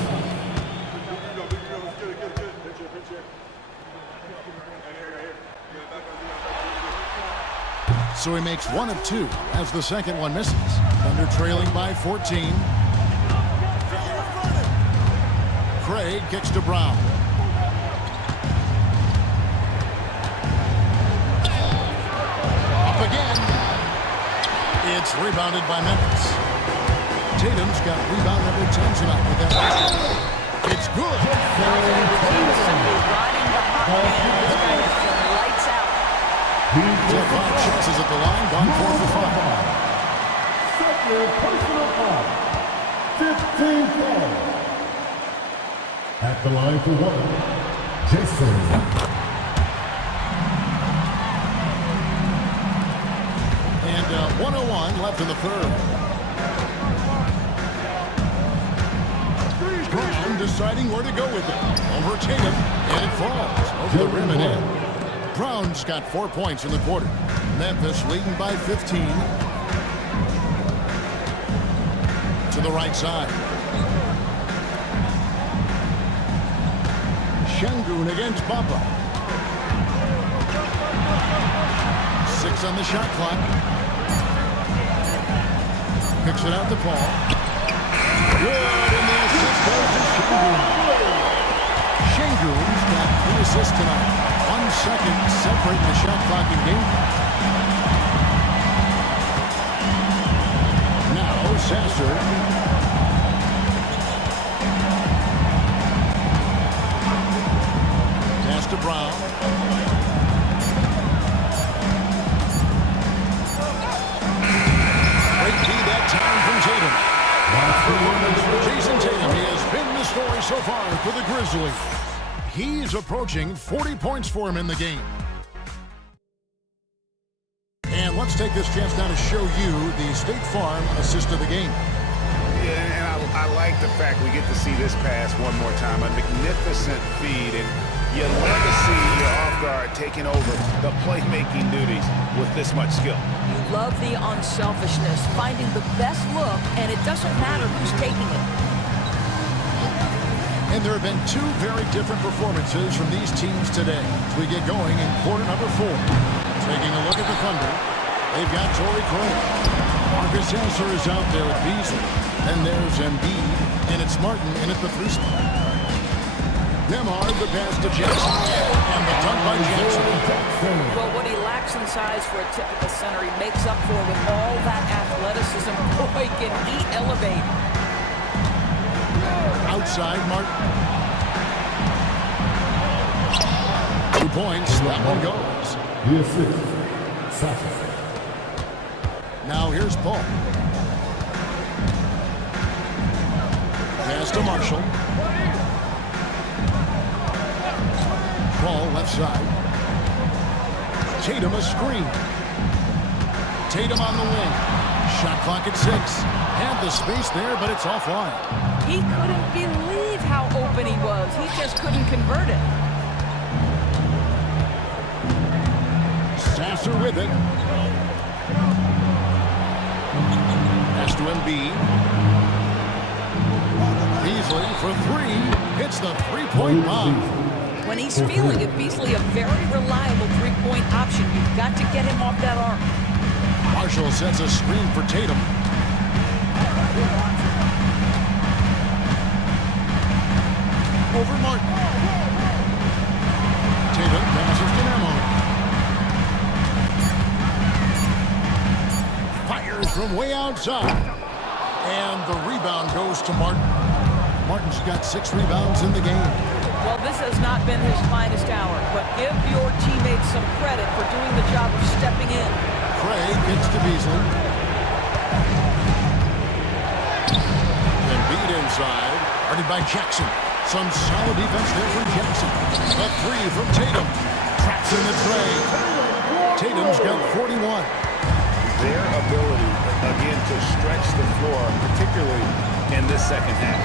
So he makes 1 of 2 as the second one misses. Thunder trailing by 14. Craig kicks to Brown. Up again. It's rebounded by Memphis. Tatum's got rebound number 10 tonight with that basket. It's good. He was simply riding the hot hand. This guy has been lights out. Jeff 5 shots is at the line, gone 4 for 5. Second personal foul. 15 foul. At the line for 1, Jason. And 1:01 left in the third. Brown deciding where to go with it. Over Tatum, and it falls over the rim and in. Brown's got 4 points in the quarter. Memphis leading by 15. To the right side. Şengün against Bamba. 6 on the shot clock. Picks it out to Paul. Good, and the assist goes to Şengün. Şengün's got 3 assists tonight. 1 second separating the shot clock and game. Now Sasser. Pass to Brown. Great key that time from Tatum. Performance for Jason Tatum. He has been the story so far for the Grizzlies. He's approaching 40 points for him in the game. And let's take this chance now to show you the State Farm assist of the game. Yeah, and I like the fact we get to see this pass one more time. A magnificent feed, and you love to see your off guard taking over the playmaking duties with this much skill. You love the unselfishness, finding the best look, and it doesn't matter who's taking it. And there have been 2 very different performances from these teams today as we get going in quarter number 4. Taking a look at the Thunder, they've got Torrey Craig. Marcus Sasser is out there with Beasley. And there's Embiid, and it's Martin in at the 3 spot. Nembhard, the pass to Jackson, and the dunk by Jackson. Well, what he lacks in size for a typical center, he makes up for with all that athleticism. Boy, can he elevate. Outside, Martin. 2 points, that one goes. The assist, Sasser. Now here's Paul. Pass to Marshall. Paul left side. Tatum a screen. Tatum on the wing. Shot clock at 6. Had the space there, but it's offline. He couldn't believe how open he was. He just couldn't convert it. Sasser with it. Pass to Embiid. Beasley for 3. Hits the 3-point bomb. When he's feeling it, Beasley a very reliable 3-point option. You've got to get him off that arc. Marshall sets a screen for Tatum. Over Martin. Tatum passes to Nembhard. way outside. And the rebound goes to Martin. Martin's got 6 rebounds in the game. Well, this has not been his finest hour, but give your teammates some credit for doing the job of stepping in. Craig gets to Beasley. Embiid inside. Guarded by Jackson. Some solid defense there from Jackson. A 3 from Tatum. Traps in the tray. Tatum's got 41. Their ability, again, to stretch the floor, particularly in this second half.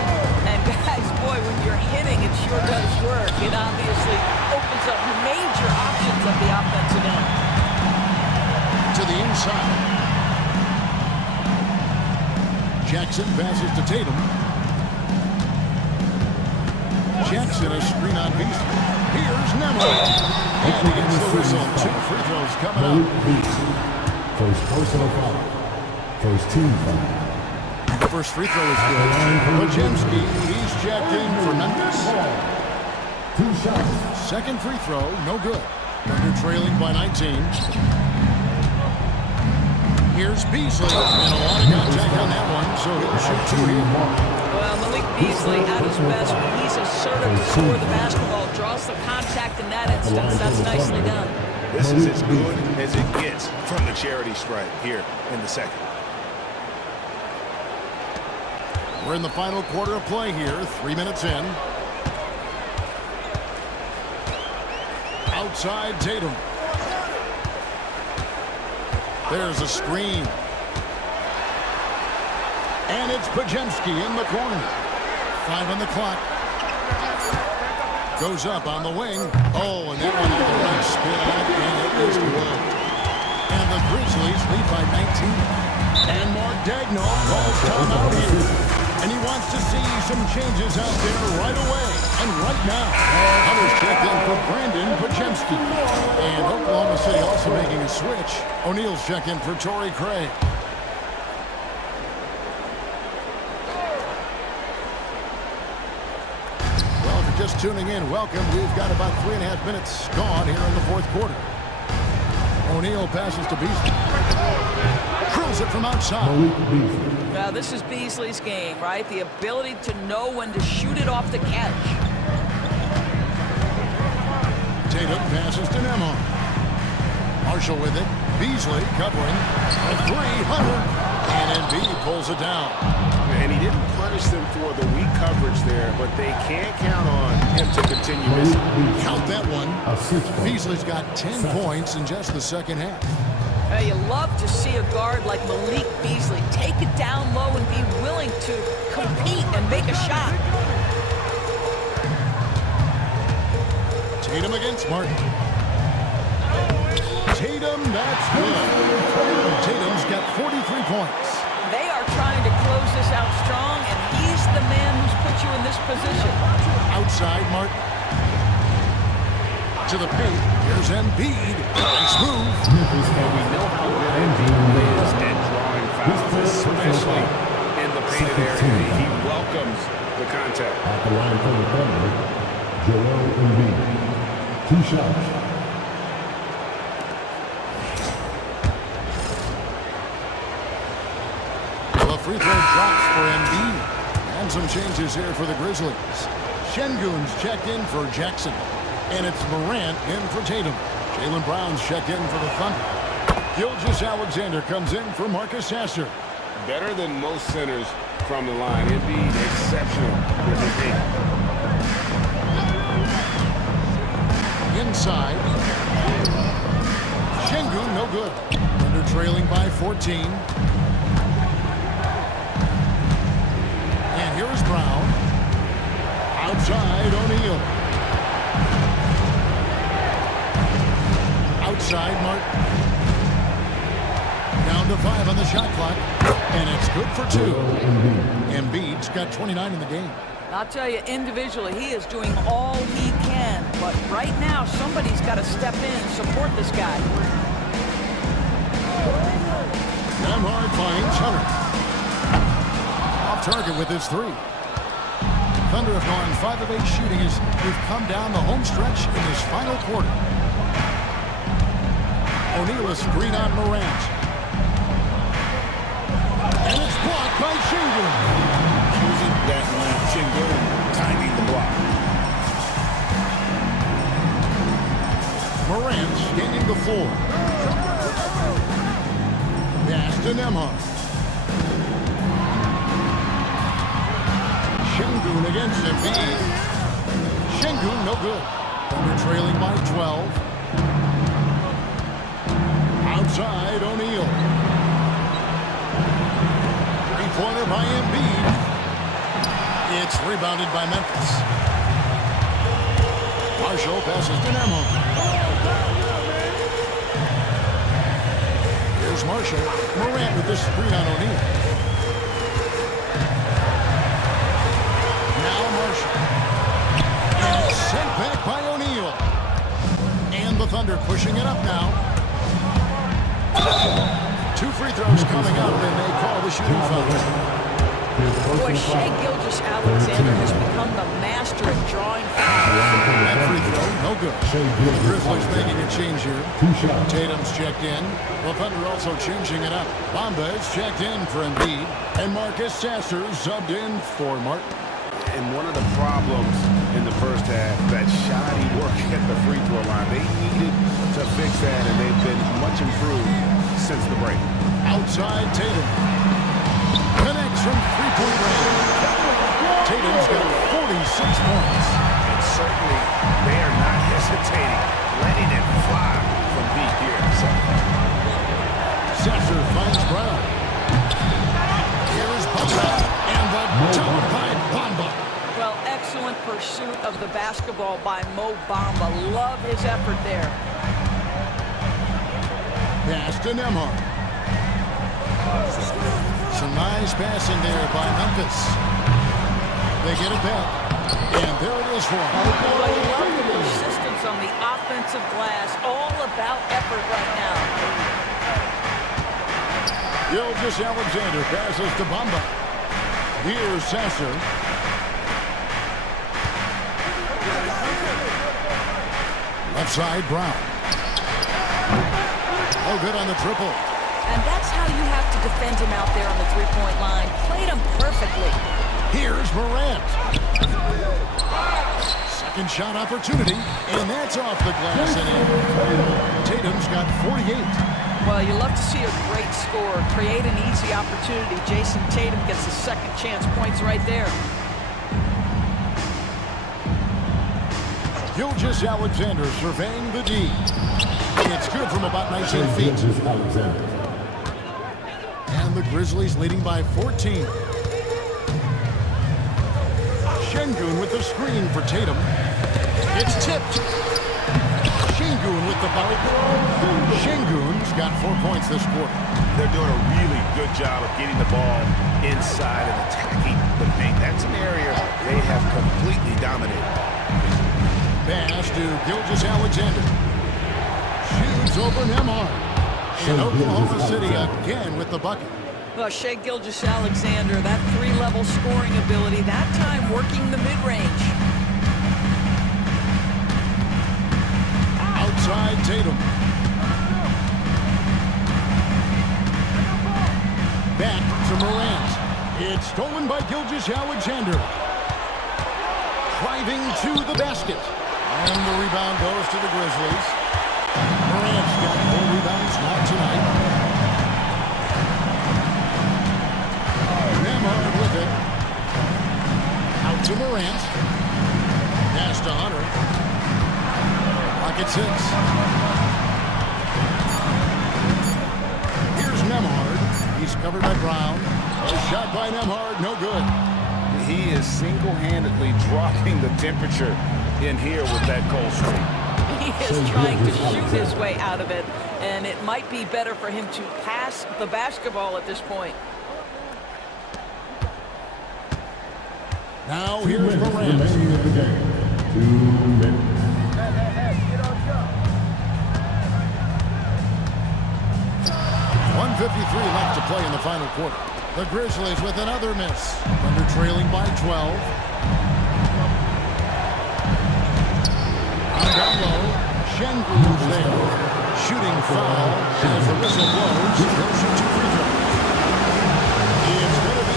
And guys, boy, when you're hitting, it sure does work. It obviously opens up major options at the offensive end. To the inside. Jackson passes to Tatum. Jackson a screen on Beasley. Here's Nemo. And he gets the whistle. 2 free throws coming up. First personal foul. First team foul. The first free throw is good. Pajemski, he's checked in for Memphis. 2 shots. Second free throw, no good. Thunder trailing by 19. Here's Beasley. And a lot of contact on that one, so he'll shoot 2 here. Well, Malik Beasley at his best when he's assertive to score the basketball, draws the contact in that instance. That's nicely done. This is as good as it gets from the charity stripe here in the second. We're in the final quarter of play here, 3 minutes in. Outside Tatum. There's a screen. And it's Pajemski in the corner. 5 on the clock. Goes up on the wing. Oh, and that one had the right spin on it, and it is good. And the Grizzlies lead by 19. And Mark Daigneault calls timeout here. And he wants to see some changes out there right away. And right now, Hunter's checked in for Brandon Pajemski. And Oklahoma City also making a switch. O'Neal's checked in for Torrey Craig. Just tuning in, welcome. We've got about 3.5 minutes gone here in the fourth quarter. O'Neal passes to Beasley. Drills it from outside. Now, this is Beasley's game, right? The ability to know when to shoot it off the catch. Tatum passes to Nemo. Marshall with it. Beasley covering. A 3, Hunter. And Embiid pulls it down. And he didn't punish them for the weak coverage there, but they can't count on him to continue missing. Count that one. Beasley's got 10 points in just the second half. You love to see a guard like Malik Beasley take it down low and be willing to compete and make a shot. Tatum against Martin. Tatum, that's good. Tatum's got 43 points. They are trying to close this out strong, and he's the man who's put you in this position. Outside, Martin. To the paint. Here's Embiid. Nice move. And we know how good Embiid is at drawing fouls, especially in the painted area. He welcomes the contact. At the line for the Thunder, Joel Embiid. 2 shots. Free throw drops for Embiid. And some changes here for the Grizzlies. Şengün's checked in for Jackson. And it's Morant in for Tatum. Jaylen Brown's checked in for the Thunder. Gilgeous-Alexander comes in for Marcus Sasser. Better than most centers from the line. Embiid exceptional with his aim. Inside. Şengün no good. Under trailing by 14. And here is Brown. Outside O'Neal. Outside Martin. Down to 5 on the shot clock. And it's good for 2. Embiid's got 29 in the game. I'll tell you, individually, he is doing all he can. But right now, somebody's got to step in and support this guy. Nembhard finds Hunter. Off target with his 3. Thunder have gone 5 of 8 shooting as we've come down the home stretch in this final quarter. O'Neal is screen on Morant. by Shingun. Using that line, Shingun, timing the block. Morant gaining the floor. Pass to Nembhard. Shingun against Embiid. Shingun, no good. Thunder trailing by 12. Outside, O'Neal. Three-pointer by Embiid. It's rebounded by Memphis. Marshall passes to Nembhard. Here's Marshall. Morant with the screen on O'Neal. Now Marshall. And sent back by O'Neal. And the Thunder pushing it up now. 2 free throws coming up, and they call the shooting foul. Boy, Shai Gilgeous-Alexander has become the master of drawing fouls. That free throw, no good. Grizzlies making a change here. Tatum's checked in. The Thunder also changing it up. Bamba is checked in for Embiid. And Marcus Sasser subbed in for Martin. And one of the problems in the first half, that shoddy work at the free throw line. They needed to fix that, and they've been much improved since the break. Outside Tatum. Connects from three-point range. Tatum's got 46 points. And certainly, they are not hesitating, letting it fly from deep here in the second half. Sasser finds Brown. Here's Bamba. And the dunk by Bamba. Well, excellent pursuit of the basketball by Mo Bamba. Love his effort there. Pass to Nembhard. Some nice passing there by Memphis. They get it back. And there it is for him. Well, you love the persistence on the offensive glass. All about effort right now. Gilgeous-Alexander passes to Bamba. Here's Sasser. Left side, Brown. Oh, good on the triple. And that's how you have to defend him out there on the three-point line. Played him perfectly. Here's Morant. Second shot opportunity, and that's off the glass and in. Tatum's got 48. Well, you love to see a great score. Create an easy opportunity. Jason Tatum gets the second chance points right there. Gilgeous-Alexander surveying the D. It's good from about 19 feet. And the Grizzlies leading by 14. Shingun with the screen for Tatum. It's tipped. Shingun with the volley. Shingun's got 4 points this quarter. They're doing a really good job of getting the ball inside and attacking the paint. That's an area they have completely dominated. Pass to Gilgeous-Alexander. Shoots over Nembhard. And Oklahoma City again with the bucket. Well, Shai Gilgeous-Alexander, that three-level scoring ability, that time working the mid-range. Outside Tatum. Back to Morant. It's stolen by Gilgeous-Alexander. Driving to the basket. And the rebound goes to the Grizzlies. Morant's got 4 rebounds, not tonight. Nembhard with it. Out to Morant. Pass to Hunter. Pocket 6. Here's Nembhard. He's covered by Brown. A shot by Nembhard, no good. He is single-handedly dropping the temperature in here with that cold streak. He is trying to shoot his way out of it, and it might be better for him to pass the basketball at this point. Now here's Morant. 2 minutes. 1:53 left to play in the final quarter. The Grizzlies with another miss. Thunder trailing by 12. Down low. Shingun's there. Shooting foul as the whistle blows. He'll shoot 2 free throws. It's going to be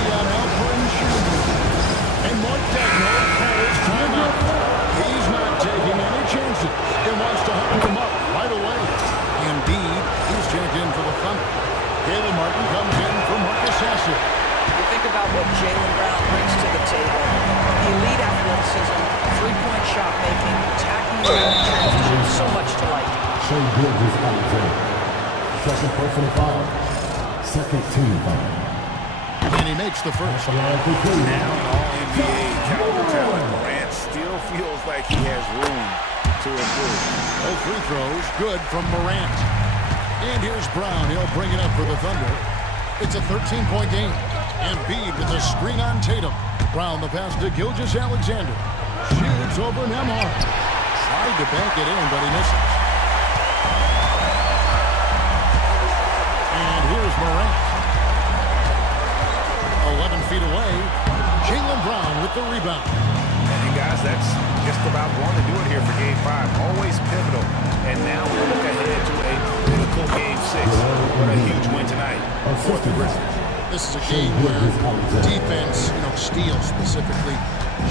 so much to like. Shea Gilgeous-Alexander. Second personal foul. Second team foul. And he makes the first. Now an all-NBA caliber talent, Morant still feels like he has room to improve. Both free throws good from Morant. And here's Brown. He'll bring it up for the Thunder. It's a 13-point game. Embiid with the screen on Tatum. Brown the pass to Gilgeous-Alexander. Shoots over Nembhard. Tried to bank it in, but he misses. And here's Morant. 11 feet away. Jaylen Brown with the rebound. And guys, that's just about going to do it here for Game 5. Always pivotal. And now we look ahead to a critical Game 6. What a huge win tonight for the Grizzlies. This is a game where defense, steals specifically,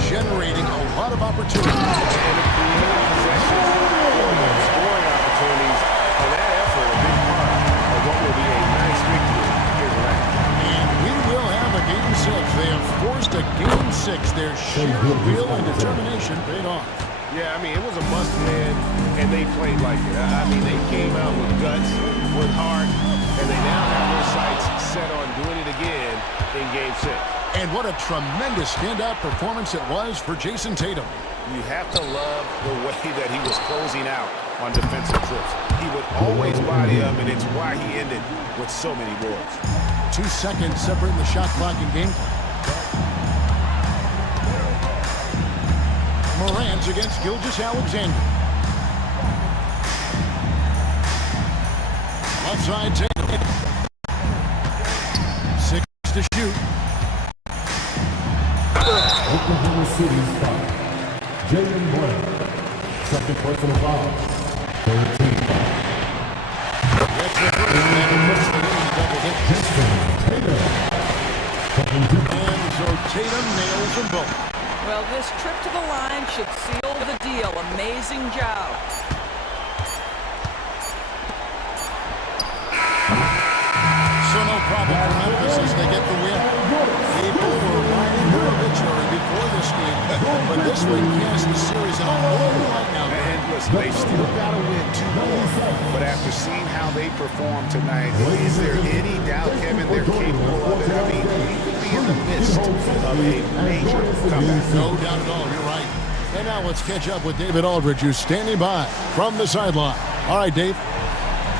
generating a lot of opportunities. And creating possessions for scoring opportunities. And that effort, a big part of what will be a nice victory here tonight. And we will have a Game 6. They have forced a Game 6. Their sheer will and determination paid off. Yeah, I mean, it was a must-win, and they played like it. I mean, they came out with guts, with heart, and they now have their sights set on doing it again in Game 6. And what a tremendous standout performance it was for Jason Tatum. You have to love the way that he was closing out on defensive trips. He would always body up, and it's why he ended with so many boards. 2 seconds separating the shot clock and game clock. Morant against Gilgeous-Alexander. Offside Tatum. 6 to shoot. Oklahoma City's foul. Jaylen Brown. Second personal foul. Third team foul. That's the first, and it puts the lead double digits. Tatum. Second team foul. And so Tatum nails them both. Well, this trip to the line should seal the deal. Amazing job. So no problem for Memphis as they get the win. People were riding their obituary before this game, but this win casts the series in a whole new light now. And listen, they still got to win 2 more. But after seeing how they performed tonight, is there any doubt, Kevin, they're capable of it? I mean, we could be in the midst of a major comeback. No doubt at all. You're right. And now let's catch up with David Aldridge, who's standing by from the sideline. All right, Dave.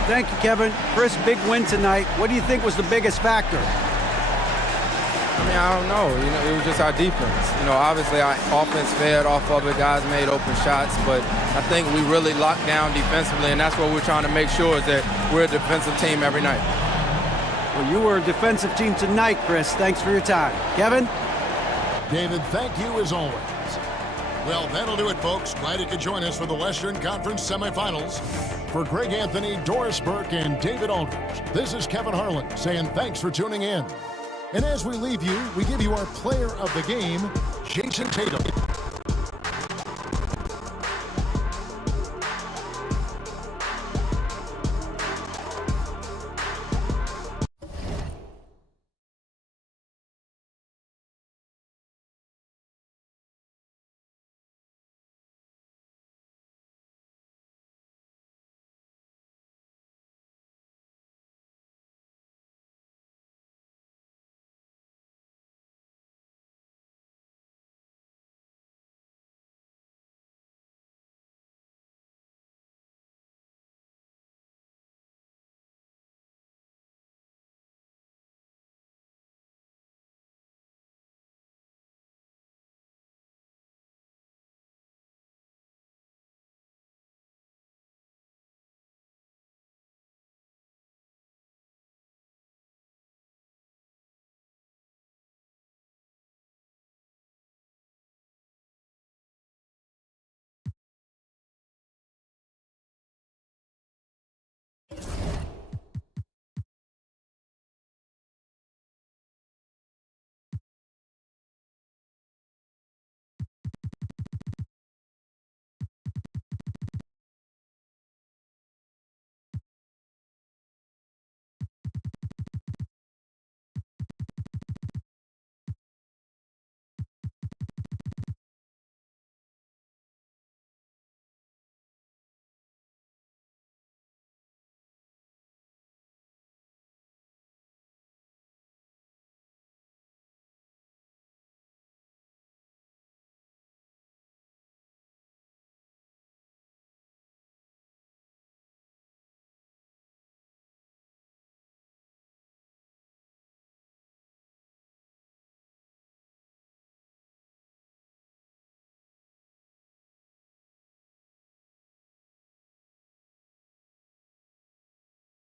Thank you, Kevin. Chris, big win tonight. What do you think was the biggest factor? I mean, I don't know. It was just our defense. Obviously our offense fed off of it. Guys made open shots, but I think we really locked down defensively, and that's what we're trying to make sure is that we're a defensive team every night. Well, you were a defensive team tonight, Chris. Thanks for your time. Kevin? David, thank you as always. Well, that'll do it, folks. Glad you could join us for the Western Conference semifinals. For Greg Anthony, Doris Burke, and David Aldridge, this is Kevin Harlan saying thanks for tuning in. And as we leave you, we give you our player of the game, Jason Tatum.